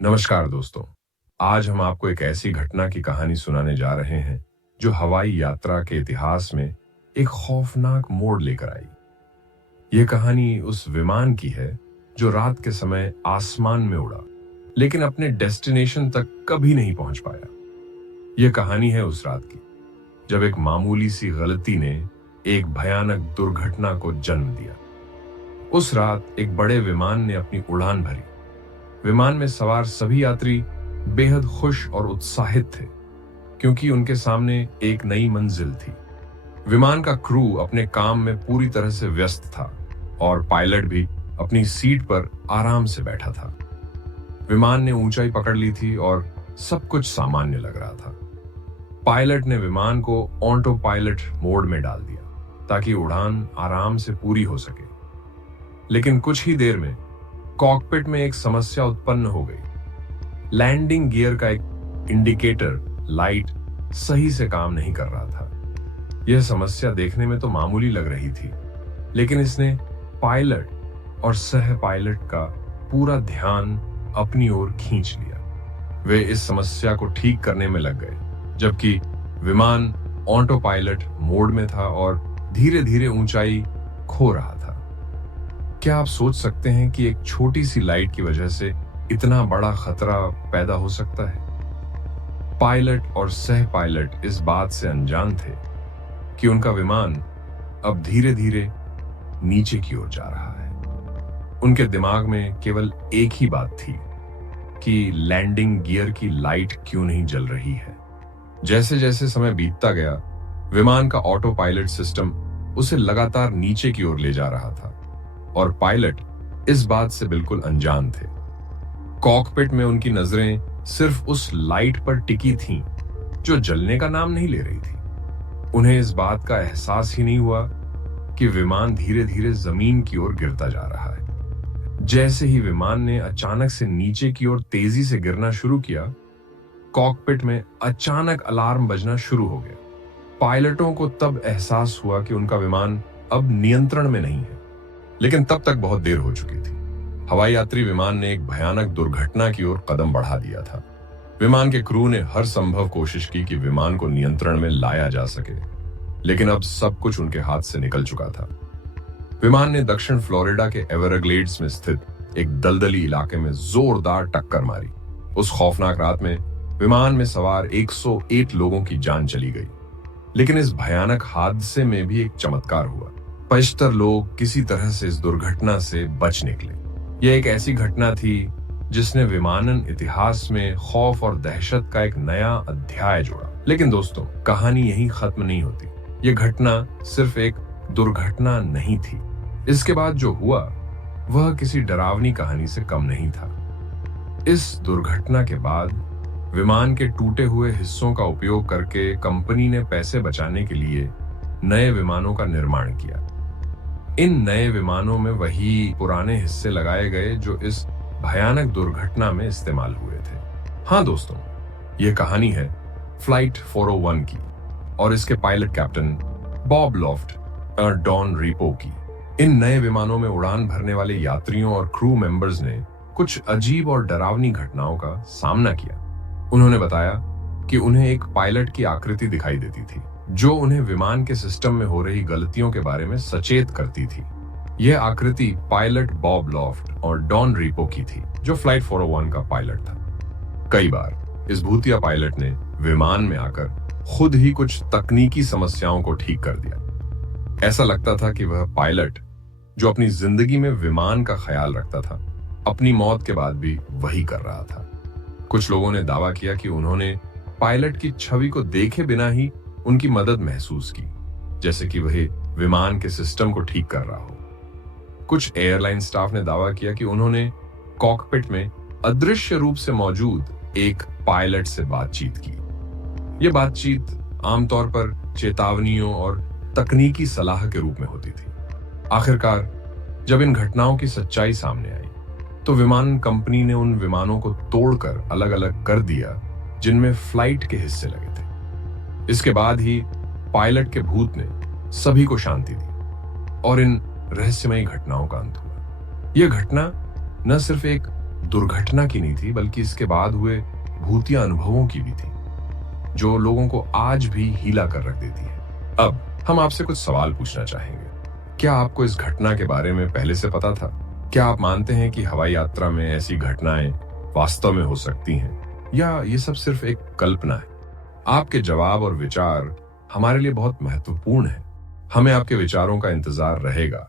नमस्कार दोस्तों। आज हम आपको एक ऐसी घटना की कहानी सुनाने जा रहे हैं जो हवाई यात्रा के इतिहास में एक खौफनाक मोड़ लेकर आई। यह कहानी उस विमान की है जो रात के समय आसमान में उड़ा, लेकिन अपने डेस्टिनेशन तक कभी नहीं पहुंच पाया। यह कहानी है उस रात की जब एक मामूली सी गलती ने एक भयानक दुर्घटना को जन्म दिया। उस रात एक बड़े विमान ने अपनी उड़ान भरी। विमान में सवार सभी यात्री बेहद खुश और उत्साहित थे क्योंकि उनके सामने एक नई मंजिल थी। विमान का क्रू अपने काम में पूरी तरह से व्यस्त था और पायलट भी अपनी सीट पर आराम से बैठा था। विमान ने ऊंचाई पकड़ ली थी और सब कुछ सामान्य लग रहा था। पायलट ने विमान को ऑटो पायलट मोड में डाल दिया ताकि उड़ान आराम से पूरी हो सके। लेकिन कुछ ही देर में कॉकपिट में एक समस्या उत्पन्न हो गई। लैंडिंग गियर का एक इंडिकेटर लाइट सही से काम नहीं कर रहा था। यह समस्या देखने में तो मामूली लग रही थी, लेकिन इसने पायलट और सह पायलट का पूरा ध्यान अपनी ओर खींच लिया। वे इस समस्या को ठीक करने में लग गए, जबकि विमान ऑटो पायलट मोड में था और धीरे धीरे ऊंचाई खो रहा था। क्या आप सोच सकते हैं कि एक छोटी सी लाइट की वजह से इतना बड़ा खतरा पैदा हो सकता है? पायलट और सह पायलट इस बात से अनजान थे कि उनका विमान अब धीरे धीरे नीचे की ओर जा रहा है। उनके दिमाग में केवल एक ही बात थी कि लैंडिंग गियर की लाइट क्यों नहीं जल रही है। जैसे जैसे समय बीतता गया, विमान का ऑटो पायलट सिस्टम उसे लगातार नीचे की ओर ले जा रहा था और पायलट इस बात से बिल्कुल अनजान थे। कॉकपिट में उनकी नजरें सिर्फ उस लाइट पर टिकी थीं जो जलने का नाम नहीं ले रही थी। उन्हें इस बात का एहसास ही नहीं हुआ कि विमान धीरे धीरे जमीन की ओर गिरता जा रहा है। जैसे ही विमान ने अचानक से नीचे की ओर तेजी से गिरना शुरू किया, कॉकपिट में अचानक अलार्म बजना शुरू हो गया। पायलटों को तब एहसास हुआ कि उनका विमान अब नियंत्रण में नहीं है, लेकिन तब तक बहुत देर हो चुकी थी। हवाई यात्री विमान ने एक भयानक दुर्घटना की ओर कदम बढ़ा दिया था। विमान के क्रू ने हर संभव कोशिश की कि विमान को नियंत्रण में लाया जा सके, लेकिन अब सब कुछ उनके हाथ से निकल चुका था। विमान ने दक्षिण फ्लोरिडा के एवरग्लेड्स में स्थित एक दलदली इलाके में जोरदार टक्कर मारी। उस खौफनाक रात में विमान में सवार 108 लोगों की जान चली गई, लेकिन इस भयानक हादसे में भी एक चमत्कार हुआ। 75 लोग किसी तरह से इस दुर्घटना से बच निकले। यह एक ऐसी घटना थी जिसने विमानन इतिहास में खौफ और दहशत का एक नया अध्याय जोड़ा। लेकिन दोस्तों, कहानी यहीं खत्म नहीं होती। यह घटना सिर्फ एक दुर्घटना नहीं थी। इसके बाद जो हुआ वह किसी डरावनी कहानी से कम नहीं था। इस दुर्घटना के बाद विमान के टूटे हुए हिस्सों का उपयोग करके कंपनी ने पैसे बचाने के लिए नए विमानों का निर्माण किया। इन नए विमानों में वही पुराने हिस्से लगाए गए जो इस भयानक दुर्घटना में इस्तेमाल हुए थे। हाँ दोस्तों, यह कहानी है फ्लाइट 401 की और इसके पायलट कैप्टन बॉब लॉफ्ट और डॉन रीपो की। इन नए विमानों में उड़ान भरने वाले यात्रियों और क्रू मेंबर्स ने कुछ अजीब और डरावनी घटनाओं का सामना किया। उन्होंने बताया कि उन्हें एक पायलट की आकृति दिखाई देती थी जो उन्हें विमान के सिस्टम में हो रही गलतियों के बारे में सचेत करती थी। यह आकृति पायलट बॉब लॉफ्ट और डॉन रीपो की थी, जो फ्लाइट 401 का पायलट था। कई बार इस भूतिया पायलट ने विमान में आकर खुद ही कुछ तकनीकी समस्याओं को ठीक कर दिया। ऐसा लगता था कि वह पायलट, जो अपनी जिंदगी में विमान का ख्याल रखता था, अपनी मौत के बाद भी वही कर रहा था। कुछ लोगों ने दावा किया कि उन्होंने पायलट की छवि को देखे बिना ही उनकी मदद महसूस की, जैसे कि वह विमान के सिस्टम को ठीक कर रहा हो। कुछ एयरलाइन स्टाफ ने दावा किया कि उन्होंने कॉकपिट में अदृश्य रूप से मौजूद एक पायलट से बातचीत की। यह बातचीत आमतौर पर चेतावनियों और तकनीकी सलाह के रूप में होती थी। आखिरकार जब इन घटनाओं की सच्चाई सामने आई, तो विमान कंपनी ने उन विमानों को तोड़कर अलग अलग कर दिया जिनमें फ्लाइट के हिस्से लगे थे। इसके बाद ही पायलट के भूत ने सभी को शांति दी और इन रहस्यमयी घटनाओं का अंत हुआ। यह घटना न सिर्फ एक दुर्घटना की नहीं थी, बल्कि इसके बाद हुए भूतिया अनुभवों की भी थी, जो लोगों को आज भी हिला कर रख देती है। अब हम आपसे कुछ सवाल पूछना चाहेंगे। क्या आपको इस घटना के बारे में पहले से पता था? क्या आप मानते हैं कि हवाई यात्रा में ऐसी घटनाएं वास्तव में हो सकती हैं, या ये सब सिर्फ एक कल्पना है? आपके जवाब और विचार हमारे लिए बहुत महत्वपूर्ण है। हमें आपके विचारों का इंतजार रहेगा।